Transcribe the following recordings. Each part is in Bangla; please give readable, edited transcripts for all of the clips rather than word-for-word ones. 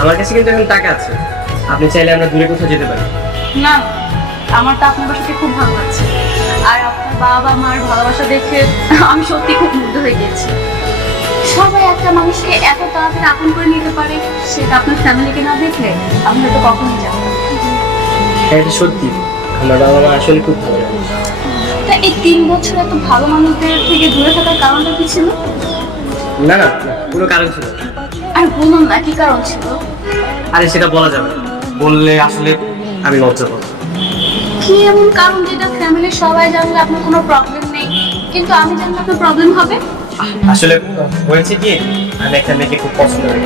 আমার কাছে কিন্তু এখন টাকা আছে, আপনি চাইলে আমরা দূরে কোথাও যেতে পারি। না, আমার তো আপনার বাসাকে খুব ভালো লাগছে, আর আপনার বাবা মার ভালোবাসা দেখে আমি সত্যি খুব মুগ্ধ হয়ে গিয়েছি। সবাই একটা মানুষকে এত তাড়াতাড়ি আপন করে নিতে পারে, সেটা আপনার ফ্যামিলিকে না দেখলে আমি হয়তো কখনোই জানতাম। হ্যাঁ, এটা সত্যি, আমার বাবা মা আসলে খুব ভালো মানুষ। তা এই 3 বছর এত ভালো মানুষদের থেকে দূরে থাকার কারণটা কি ছিল? না না, কোনো কারণ ছিল না। আর বলুন না, কি কারণ ছিল? আরে সেটা বলা যাবে না, বললে আসলে আমি লজ্জা পাবো। কি এমন কারণ যেটা ফ্যামিলির সবাই জানলে আপনার কোনো প্রবলেম নেই, কিন্তু আমি জানলে আপনার প্রবলেম হবে? আসলে হয়েছে কি, আমি একটা মেয়েকে খুব পছন্দ করি,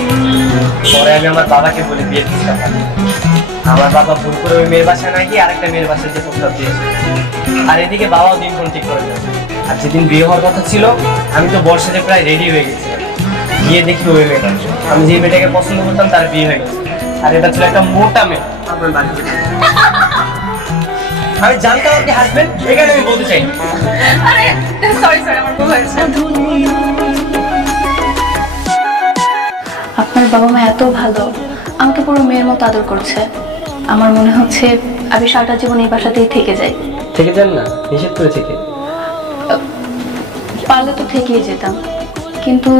পরে আমি আমার বাবাকে বলে বিয়ে দিচ্ছিলাম। আমার বাবা ভুল করে ওই মেয়ের বাসায় না গিয়ে আরেকটা মেয়ের বাসায় যে প্রস্তাব দিয়েছে, আর এদিকে বাবাও দিনক্ষণ ঠিক করে দেয়। আর যেদিন বিয়ে হওয়ার কথা ছিল, আমি তো বর্ষাতে প্রায় রেডি হয়ে গেছিলাম, গিয়ে দেখি ওই মেয়েটা, আমি যে মেয়েটাকে পছন্দ করতাম তার বিয়ে হয়ে গেছে, আর এটা ছিল একটা মোটা মেয়ে। আপনার বাড়িতে আমি জানতাম আপনি হাসবেন, এখানে আমি বলতে চাই। আরে সরি আমার ভুল হয়েছে। আপনার বাবা মা এত ভালো, আমাকে পুরো মেয়ের মতো আদর করছে। আমার মনে হচ্ছে আমি সারাটা জীবন এই বাসাতেই থেকে যাই। থেকে যান না, নিষেধ করে থেকে। পারলে তো থেকেই যেতাম, কিন্তু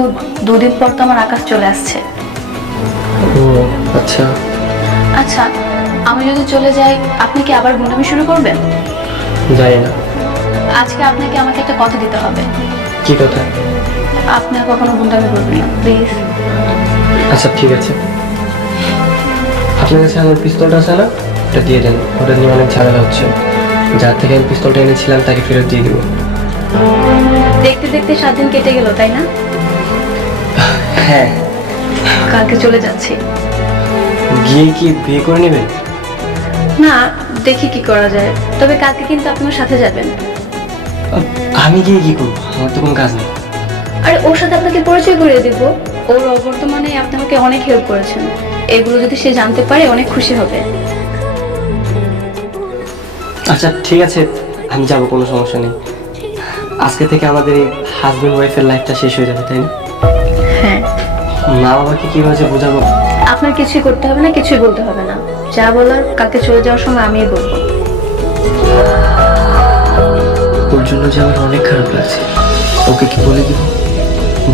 2 দিন পর তো আমার আকাশ চলে আসছে। ও আচ্ছা। আচ্ছা, আমি যদি চলে যাই আপনি কি আবার গুন্ডামি শুরু করবেন? জানি না। আজকে আপনাকে আমাকে একটা কথা দিতে হবে। কি কথা? আপনি আর কখনো গুন্ডামি করবেন না, প্লিজ। আচ্ছা ঠিক আছে, আপনার কাছে আমার পিস্তলটা আছে না, ওটা দিয়ে দেন। ওটা নিয়ে অনেক ঝামেলা হচ্ছে, যার থেকে আমি পিস্তলটা এনেছিলাম তাকে ফেরত দিয়ে দেবো। দেখতে দেখতে 7 দিন কেটে গেল, তাই না? হ্যাঁ। কালকে চলে যাচ্ছি। গিয়ে কি বিয়ে করে নেবেন? না, দেখি কি করা যায়, তবে কালকে কিন্তু আপনার সাথে যাবেন। আমি গিয়ে কি করবো, আমার তো কোনো কাজ নেই। আরে ওর সাথে আপনাকে পরিচয় করিয়ে দিব, ওর অবর্তমানে আপনি আমাকে অনেক হেল্প করেছেন, এগুলো যদি সে জানতে পারে অনেক খুশি হবে। আচ্ছা ঠিক আছে, আমি যাবো, কোনো সমস্যা নেই। আজকে থেকে আমাদের এই হাজবেন্ড ওয়াইফের লাইফটা শেষ হয়ে যাবে, তাই না? হ্যাঁ। মা বাবাকে কিভাবে বোঝাবো? আপনার কিছুই করতে হবে না, কিছুই বলতে হবে না, যা বলার কালকে চলে যাওয়ার সময় আমিই বলবো। ওর জন্য যে আমার অনেক খারাপ লাগছে, ওকে কি বলে দিব?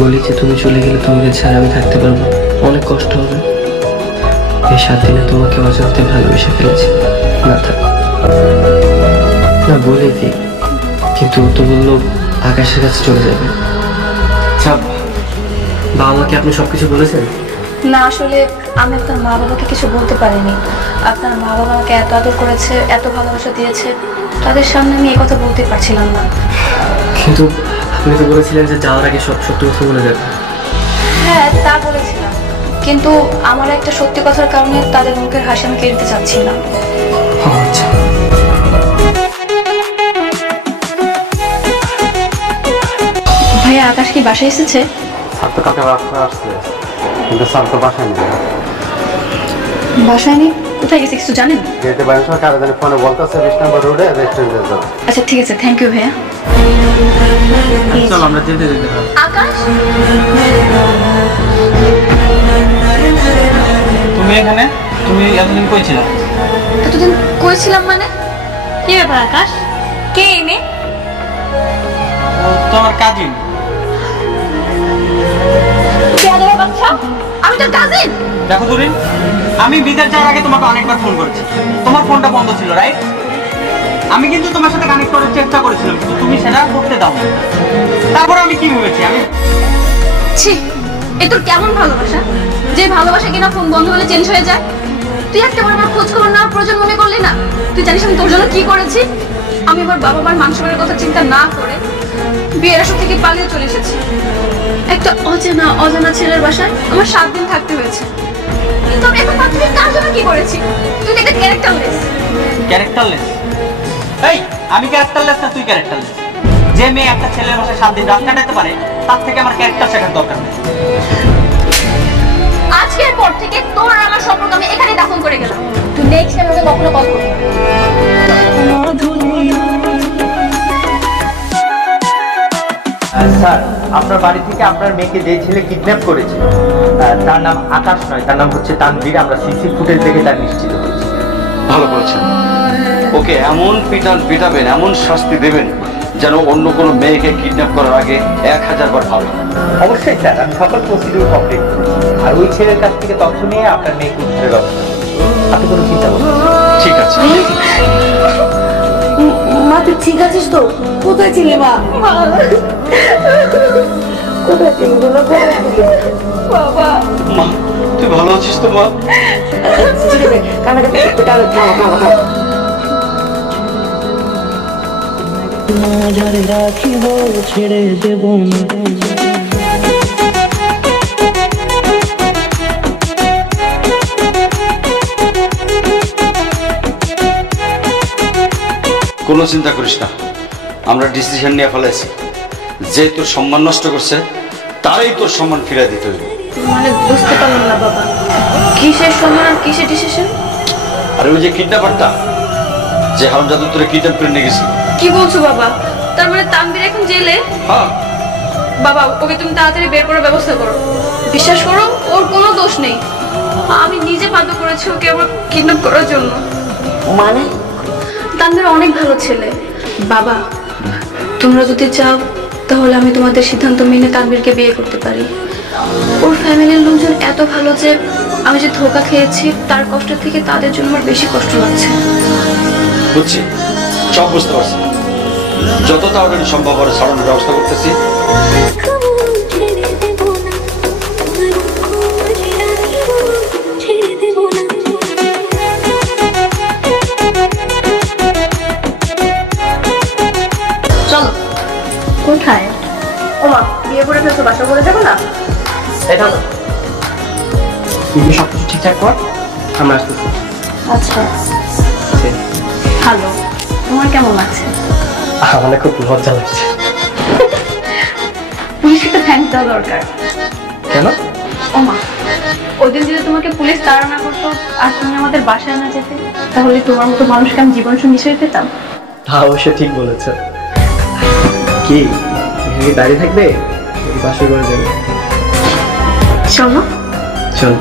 বলি যে তুমি চলে গেলে তোমাদের ছাড়া আমি থাকতে পারবো, অনেক কষ্ট হবে। এই 7 দিনে তোমাকে অজান্তে ভালোবেসে ফেলেছি, না থাক না বলে দিই, কিন্তু ও তো বললো আকাশের কাছে চলে যাবে। সব বাবা মাকে আপনি সবকিছু বলেছেন? না, আসলে আমি আপনার মা বাবাকে কিছু বলতে পারিনি। আপনার মা বাবা আমাকে এত আদর করেছে, এত ভালোবাসা দিয়েছে, তাদের সামনে আমি এই কথা বলতে পারছিলাম না। কিন্তু আপনি তো বলেছিলেন যে যাওয়ার আগে সব সত্যি কথা বলে যাবেন। হ্যাঁ, তা বলেছিলাম, কিন্তু আমার একটা সত্যি কথার কারণে তাদের মুখের হাসি আমি কেড়ে দিতে চাচ্ছিলাম। আচ্ছা। ভাইয়া, আকাশ কি বাসায় এসেছে? স্যার তো কালকে রাস্তায় আসছে, কিন্তু স্যার তো বাসায় নেই। বাসায় নেই? কোথায় গেছে কিছু জানেন? যেতে পারেন সব, কারো জানি ফোনে বলতেছে 20 নম্বর রোডে রেস্টুরেন্টে যাবে। আচ্ছা ঠিক আছে, থ্যাংক ইউ ভাইয়া। চল আমরা যেতে যেতে। আকাশ, তুমি এখানে, তুমি এতদিন কই ছিলা? এতদিন কইছিলাম মানে? কি ব্যাপার আকাশ, কে এনে? তোমার কাজিন। বাচ্চা, আমি তোর কাজিন। দেখো দুরিন, আমি বিদেশ যাওয়ার আগে তোমাকে অনেকবার ফোন করেছি, তোমার ফোনটা বন্ধ ছিল, রাইট? আমি কিন্তু তোমার সাথে কানেক্ট করার চেষ্টা করেছিলাম, কিন্তু তুমি সেটা করতে দাও। তারপর আমি কি ভেবেছি, আমি ছি, এ তোর কেমন ভালোবাসা, যে ভালোবাসা কিনা ফোন বন্ধ হলে চেঞ্জ হয়ে যায়। তুই একটা বার আমার খোঁজ খবর নেওয়ার প্রয়োজন মনে করলি না? তুই জানিস আমি তোর জন্য কি করেছি? আমি আমার বাবা মার মান সম্মানের কথা চিন্তা না করে বিয়ের আসর থেকে পালিয়ে চলে এসেছি। একটা অজানা ছেলের বাসায় আমার 7 দিন থাকতে হয়েছে, কিন্তু আমি এখন মাত্র তার জন্য কি করেছি? তুই তো একটা ক্যারেক্টারলেস। ক্যারেক্টারলেস? এই, আমি ক্যারেক্টারলেস না তুই ক্যারেক্টারলেস? যে মেয়ে একটা ছেলের বাসায় 7 দিন রাত কাটাতে পারে, তার থেকে আমার ক্যারেক্টার শেখার দরকার নেই। আজকের পর থেকে তোর আর আমার সম্পর্ক আমি এখানে দাফন করে গেলাম। তুই নেক্সট টাইম আমাকে কখনো কল করবি না। স্যার আপনার বাড়ি থেকে আপনার মেয়েকে যে ছেলে কিডন্যাপ করেছে তার নাম আকাশ নয়, তার নাম হচ্ছে তানভীর। আমরা সিসি ফুটেজ দেখে তার নিশ্চিত হয়েছি। ভালো করেছেন। ওকে এমন পিটাবেন, এমন শাস্তি দেবেন যেন অন্য কোনো মেয়েকে কিডন্যাপ করার আগে 1000 বার ভাবে। অবশ্যই স্যার, আমি সকল প্রসিডিউর কমপ্লিট করেছি। আর ওই ছেলের কাছ থেকে তথ্য নিয়ে আপনার মেয়েকে উদ্ধারের ব্যবস্থা করছি। আপনি কোনো চিন্তা করবেন না। ঠিক আছে। মা তুই ঠিক আছিস তো? কোথায় ছিলে মা? কোথায় ছিলে বাবা? মা তুই ভালো আছিস তো মা? কানাকাটি রাখিব, ছেড়ে দেব না। কোনো চিন্তা করিস না, আমরা ডিসিশন নিয়ে ফেলেছি। যে তোর সম্মান নষ্ট করছে তারই তোর সম্মান ফিরিয়ে দিতে হবে। মানে বুঝতে পারলাম না বাবা, কিসের সম্মান আর কিসের ডিসিশন? আর ওই যে কিডন্যাপারটা, যে হারামজাদা তোরে কিডন্যাপ করে নিয়ে গেছিল। কি বলছো বাবা? তার মানে তানভীর এখন জেলে? হ্যাঁ। বাবা ওকে তুমি তাড়াতাড়ি বের করার ব্যবস্থা করো। বিশ্বাস করো ওর কোনো দোষ নেই, আমি নিজে বাধ্য করেছি ওকে আমার কিডন্যাপ করার জন্য। মানে তানভীর অনেক ভালো ছেলে। বাবা তোমরা যদি চাও তাহলে আমি তোমাদের সিদ্ধান্ত মেনে তানভীরকে বিয়ে করতে পারি। ওর ফ্যামিলির লোকজন এত ভালো যে আমি যে ধোঁকা খেয়েছি তার কষ্ট থেকে তাদের জন্য আমার বেশি কষ্ট লাগছে। বুঝছি, সব বুঝতে পারছি। যত তাড়াতাড়ি সম্ভব হবে ছাড়ানোর ব্যবস্থা করতেছি। চলো। কোথায়? ওমা বিয়ে করে ফেলছো, বাসা করে যাবো না? এটা তুই সবকিছু ঠিকঠাক কর, আমরা আসতেছি। আচ্ছা ভালো। তোমার কেমন লাগছে? আমার খুব লজ্জা লাগছে। পুলিশকে তো থ্যাঙ্কস দেওয়া দরকার। কেন? ওমা ওই দিন যদি তোমাকে পুলিশ তাড়না করতো আর তুমি আমাদের বাসায় না যেতে, তাহলে তোমার মতো মানুষকে আমি জীবন সঙ্গী হিসেবে পেতাম। তা অবশ্য ঠিক বলেছ। কি এখানে দাঁড়িয়ে থাকবে নাকি বাসা করে যাবে? চলো। চল।